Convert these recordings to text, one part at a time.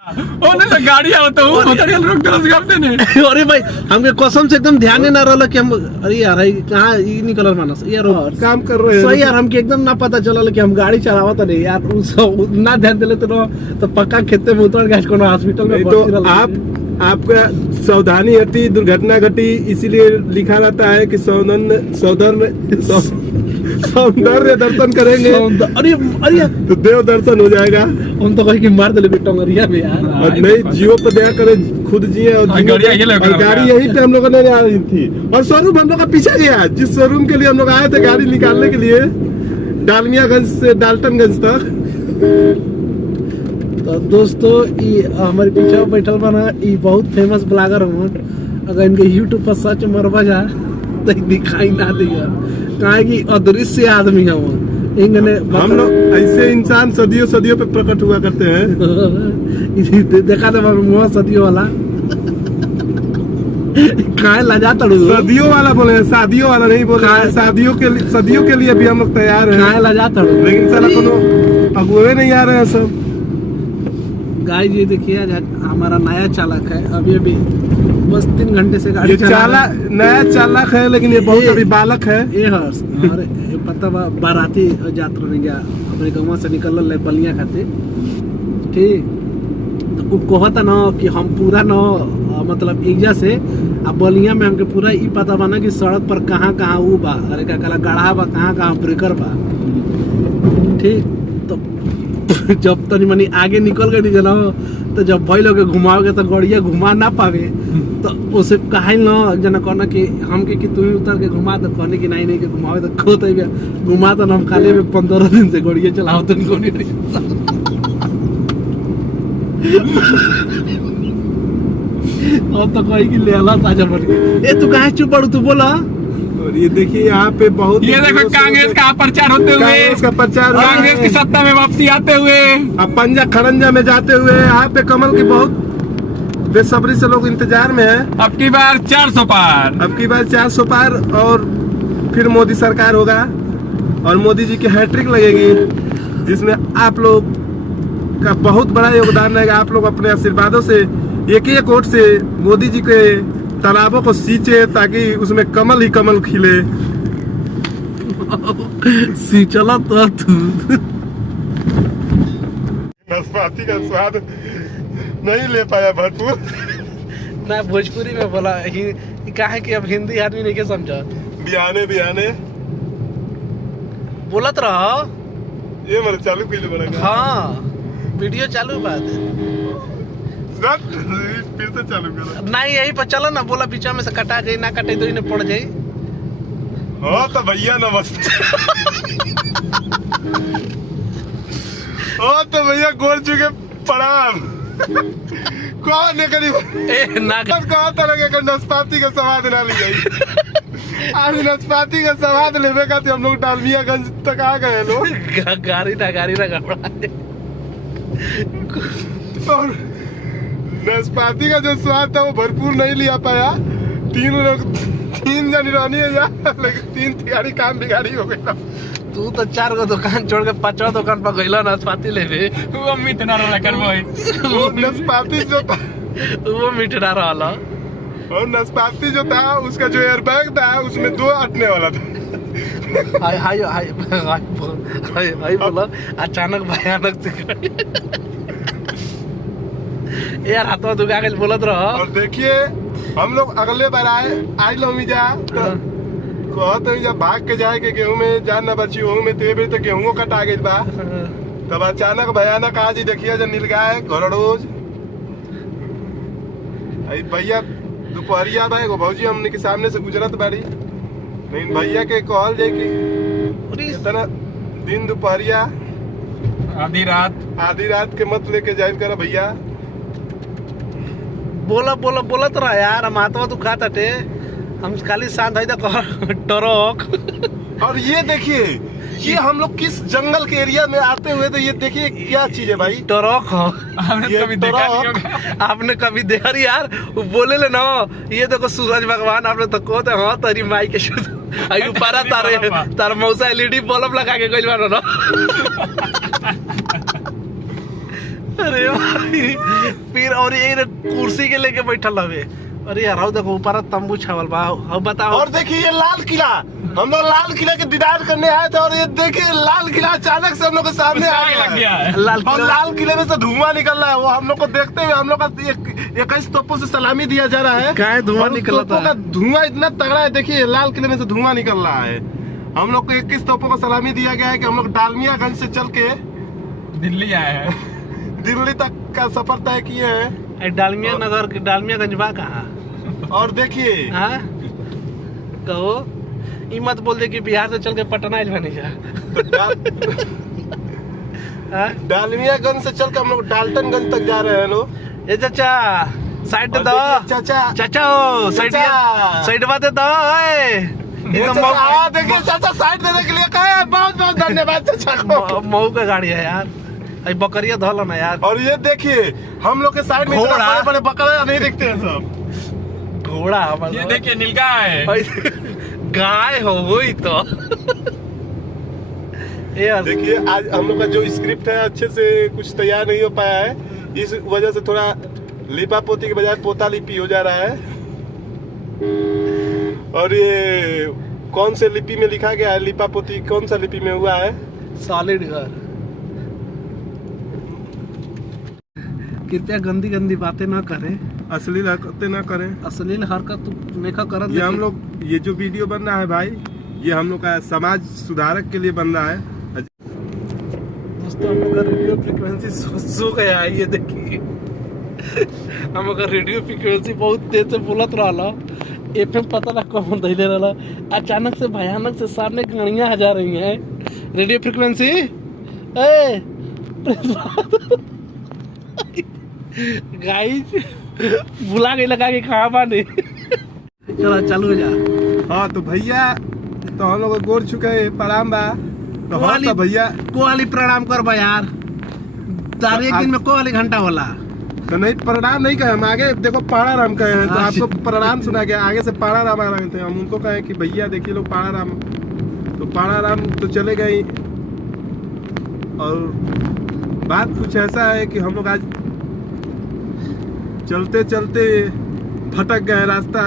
तो गाड़ी आवत रोक देने। अरे भाई हमके कसम से एकदम ध्यान ही ना रहा कि हम अरे यार कहाँ निकल मानस यार काम कर रहे हैं सही यार हमके एकदम ना पता चला कि हम गाड़ी चलावा तो नहीं यार ना ध्यान दिले तो पक्का खेते में उतर गए कोनो हॉस्पिटल में तो आपका सावधानी हटी दुर्घटना घटी, इसीलिए लिखा रहता है कि सौंदर्य दर्शन करेंगे अरे अरे तो देव दर्शन हो जाएगा। हम तो कहीं कि मार दिले टंगरिया में यार। और नहीं जियो पे दया करे, खुद जिए और गाड़ी यहीं पे हम लोगों ने आ रही थी और शोरूम हम लोग का पीछे गया, जिस शोरूम के लिए हम लोग आए थे गाड़ी निकालने के लिए, डालमियागंज से डाल्टनगंज तक। तो दोस्तों ये हमारे पीछे बैठल बना ये बहुत फेमस ब्लॉगर हूँ। अगर इनके यूट्यूब पर सर्च मरवा जा तो दिखाई ना देगा कहा कि अदृश्य आदमी है वो इन्होंने हम लोग ऐसे इंसान सदियों सदियों पे प्रकट हुआ करते हैं। देखा था मुँह सदियों वाला कहा लजा तड़ू सदियों वाला बोले हैं, शादियों वाला नहीं बोले हैं। सदियों के लिए भी हम लोग तैयार हैं। कहा लजा तड़ू लेकिन साला कोनो अगुए नहीं आ रहे हैं सब। गाइस ये देखिए हमारा नया चालक है, अभी बस 3 घंटे से गाड़ी नया चालक है, लेकिन ये बहुत अभी बालक है। ये हर्ष अरे पता बाराती यात्रा नहीं गया अपने गाँव से निकल बलिया खाते ठीक, तो कहता ना कि हम पूरा न मतलब एजा से अब बलिया में हमके पूरा ई पता बना कि सड़क पर कहाँ कहाँ वो बा, अरे का कला गढ़ा बा, कहाँ कहाँ ब्रेकर बा ठीक। तो जब तनी मनी आगे निकल गए जना तो जब भाई लोग घुमाओगे तो गड़िया घुमा ना पावे, तो उसे कहा न जना कहना कि हमके कि तू उतर के घुमा, तो कहने की नहीं के घुमावे तो खोत घुमा, तो हम खाली में 15 दिन से गड़िया चलाओ तो अब तो कही कि लेला ताजा बन गई। ए तू कहाँ चुप पड़ू, तू बोला। और ये देखिए यहाँ पे बहुत, ये देखो कांग्रेस का प्रचार होते हुए, कांग्रेस का प्रचार, कांग्रेस की सत्ता में वापसी आते हुए, अब पंजा खरंजा में जाते हुए, यहाँ पे कमल की बहुत बेसब्री से लोग इंतजार में हैं। अब की बार 400 पार, अब की बार 400 पार और फिर मोदी सरकार होगा और मोदी जी की हैट्रिक लगेगी, जिसमें आप लोग का बहुत बड़ा योगदान रहेगा। आप लोग अपने आशीर्वादों से एक वोट से मोदी जी के तालाबों को सींचे ताकि उसमें कमल ही कमल खिले। सींचला तो तू नाशपाती का स्वाद नहीं ले पाया भरपूर। मैं भोजपुरी में बोला कहा है कि अब हिंदी आदमी नहीं के समझा, बिहाने बोलत रहो ये मेरे चालू के लिए बनेगा। हाँ वीडियो चालू बात है फिर से चालू करो। नहीं यही पर चलो ना, बोला बीच में से कटा जाए, ना कटे तो इन्हें पड़ जाए। हाँ तो भैया नमस्ते। हाँ तो भैया गोर चुके प्रणाम। कौन है करीब ना कहा तरह के नाशपाती का स्वाद ना लिया। आज नाशपाती का स्वाद लेवे का हम लोग डालमियागंज तक आ गए लोग। गाड़ी ना गड़बड़ा और नाशपाती का जो स्वाद था वो भरपूर नहीं लिया पाया। 3 जन रहनी है यार, लेकिन 3 गाड़ी काम बिगाड़ी हो गई। तू तो 4 गो दुकान छोड़ के 5वां दुकान पर गइला नाशपाती लेवे। वो मिटना रहा कर भाई, वो नाशपाती जो था वो मिटना रहा, और नाशपाती जो था उसका जो एयरबैग था उसमें 2 अटने वाला था। हाय बोला अचानक भयानक से यार हाथों दुखा के बोलत रहो। और देखिए हम लोग अगले बार आए लो जा कहते जब भाग के जाए के गेहूं में जान न बची हूँ में तेरे तो गेहूं कटा गई बा, तब अचानक भयानक आज ही देखिए जब नीलगाय घोड़ोज भैया दोपहरिया भाई भौजी हमने के सामने से गुजरत बारी, लेकिन भैया के कहल जाए कि इतना दिन दोपहरिया आधी रात के मत लेके जाइन करा भैया। बोलत रहा यार, हम हाथवा तू खाता थे, हम खाली शांत है टरक। और ये देखिए ये हम लोग किस जंगल के एरिया में आते हुए, तो ये देखिए क्या चीज है भाई, टरक हो। आपने कभी देखा यार, वो बोले ले ना ये देखो सूरज भगवान, आपने तो कहते हाँ तेरी माई के शुद्ध ऊपर तार मौसा LED बल्ब लगा के गइल बानो ना। अरे भाई फिर और ये ना कुर्सी के लेके बैठल हवे। अरे यार आओ देखो ऊपर तंबू छावल बा। अब बताओ। और देखिए ये लाल किला, हम लोग लाल किला के दीदार करने आए थे और ये देखिए लाल किला अचानक से हम लोग के सामने आ लग गया है। और लाल किले में से धुआं निकल रहा है। वो हम लोग को देखते हुए हम लोग का 21 तोपों से सलामी दिया जा रहा है। क्या धुआं और निकल तोपों का धुआं इतना तगड़ा है। देखिए लाल किले में से धुआं निकल रहा है। हम लोग को 21 तोपों को सलामी दिया गया है कि हम लोग डालमियागंज से चल के दिल्ली आए हैं। दिल्ली तक का सफर तय किए हैं। डालमिया नगर के डालमियागंज बा कहाँ? और देखिए हाँ कहो ई मत बोल दे कि बिहार से चल के पटना आइल बनी जा। हाँ? डालमियागंज से चल के हम लोग डाल्टनगंज तक जा रहे हैं लोग। ए चाचा साइड दे और दो। देखिए, चाचा चाचा ओ साइड साइड बात दे दो। ये चाचा, देखिए चाचा साइड देने के लिए कहे हैं। बहुत बहुत धन्यवाद चाचा को। मऊ का गाड़ी है यार। अरे बकरिया धोलो ना यार। और ये देखिए हम लोग के साइड में इतना घोड़ा। बड़े बड़े बकरे नहीं दिखते हैं सब। घोड़ा ये देखिए नीलगाय है। गाय हो वही तो। यार देखिए आज हम लोग का जो स्क्रिप्ट है अच्छे से कुछ तैयार नहीं हो पाया है। इस वजह से थोड़ा लिपा पोती के बजाय पोता लिपि हो जा रहा है। और ये कौन से लिपि में लिखा गया है? लिपा पोती कौन सा लिपि में हुआ है? सॉलिड घर। कृपया गंदी गंदी बातें ना करें। अश्लील हरकतें ना करें। अश्लील हरकत नेका करत। ये हम लोग ये जो वीडियो बन रहा है भाई, ये हम लोग का समाज सुधारक के लिए बन रहा है। दोस्तों हम लोग का रेडियो फ्रीक्वेंसी सो गया है। ये देखिए हम लोग का रेडियो फ्रीक्वेंसी बहुत तेज से बोलत रहा। एफएम पता ना कौन धैले रहा। अचानक से भयानक से सामने गाड़ियां आ जा रही हैं। रेडियो फ्रीक्वेंसी ए गाइस बुला के लगा के कहाँ बाने। चलो चालू हो जा। हाँ तो भैया तो हम लोग गोर चुके हैं। प्रणाम बा। तो हाँ तो भैया कोहली प्रणाम कर बा यार। तार एक दिन में कोहली घंटा होला। तो नहीं प्रणाम नहीं कहे हम। आगे देखो पाड़ा राम कहे हैं तो आपको प्रणाम सुना गया। आगे से पाड़ा राम आ रहे थे। हम उनको कहे कि भैया देखिए लोग पाड़ा राम। तो पाड़ा राम तो चले गए। और बात कुछ ऐसा है कि हम लोग आज चलते चलते भटक गए रास्ता।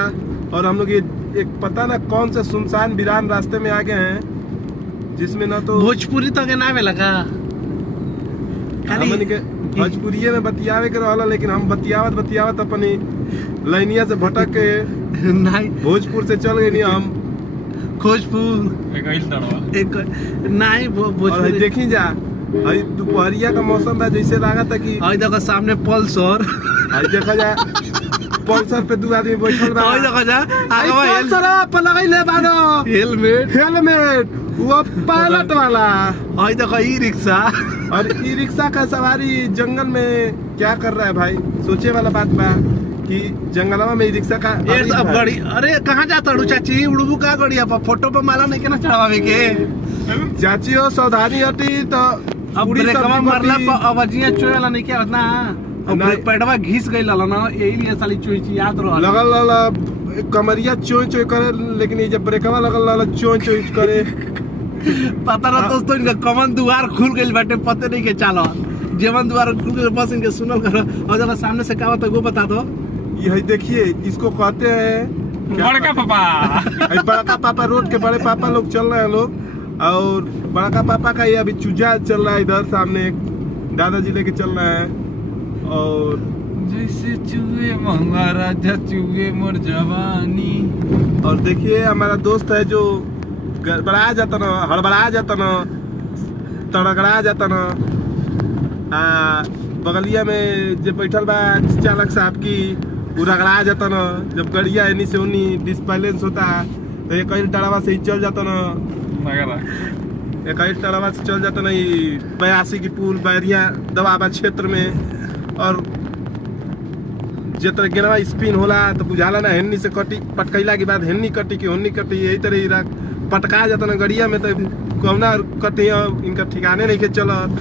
और हम लोग ये एक पता ना कौन सा सुनसान वीरान रास्ते में आ गए हैं जिसमें ना तो भोजपुरी तो के नाम लगा हमन के भोजपुरिये में बतियावे के रहला। लेकिन हम बतियावत अपनी लाइनिया से भटक के नहीं भोजपुर से चल गए। हम खोजपुर एक नहीं और भोजपुरी देखी जा दोपहरिया का मौसम था। जैसे लगा था कि आई देखो सामने पल्सर। देखा जा पल्सर पे 2 आदमी बैठल बा। आई देखो जा आई पल्सर पे लगैले बानो हेलमेट वो पायलट वाला। आई देखो ई रिक्शा। और ई रिक्शा का सवारी जंगल में क्या कर रहा है भाई? सोचे वाला बात बा कि जंगलवा में ई रिक्शा का ये सब गाड़ी। अरे कहाँ जाता रू चाची? उड़बू का गाड़िया पर फोटो पे माला नहीं के ना चढ़ावे के। चाची हो सावधानी हटी तो अब ब्रेकवा मारला पर आवाजिया चोएला नहीं क्या ना। अब पैडवा घिस गई लाला ना यही लिए साली चोई याद रहो। लगल लाला कमरिया चोई चोई करे। लेकिन ये जब ब्रेकवा लगल लाला चोई चोई करे। पता ना दोस्तों इनका कमन द्वार खुल गई बाटे पते नहीं के चालो। जेवन द्वार खुल गई बस इनके सुनल करो। और जरा सामने से क्या वो बता दो। ये देखिए इसको कहते हैं बड़का पापा। बड़का पापा रोड के बड़े पापा लोग चल रहे हैं लोग। और बड़का पापा का ये अभी चूजा चल रहा है इधर सामने। दादाजी लेके चल रहे हैं। और जैसे चूहे मंगा राजा चूहे मोर जवानी। और देखिए हमारा दोस्त है जो गड़बड़ा जाता ना, हड़बड़ा जाता ना, तड़गड़ा जाता ना। बगलिया में जब बैठल बा चालक साहब की वो रगड़ा जाता ना। जब गड़िया एनी से उन्नी डिसबैलेंस होता तो एक टड़ावा से ही चल जाता ना। एक टड़ावा से चल जाता ना। 82 की पुल बैरिया दबाबा क्षेत्र में। और जितना गिरवा स्पिन होला तो बुझाला ना हेन्नी से कटी। पटकैला के बाद हेन्नी कटी कि होन्नी कटी। यही तरह पटका जाता ना गड़िया में। तो कौना कटी इनका ठिकाने नहीं के चलत।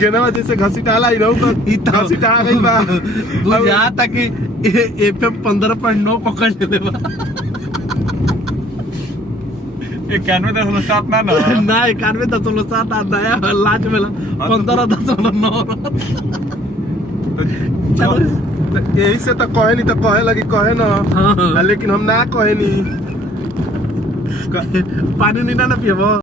गेनवा जैसे घसी डाला ही रहू घसी डाला गई बा। बुझा था कि एफएम 15.9 पकड़ ले बा। 91.7 ना ना 91.7 नया लाज में 15.9 तो यही से तो कहे नहीं तो कहे लगी कहे ना हाँ। लेकिन हम ना कहे नहीं पानी नहीं ना पियबो।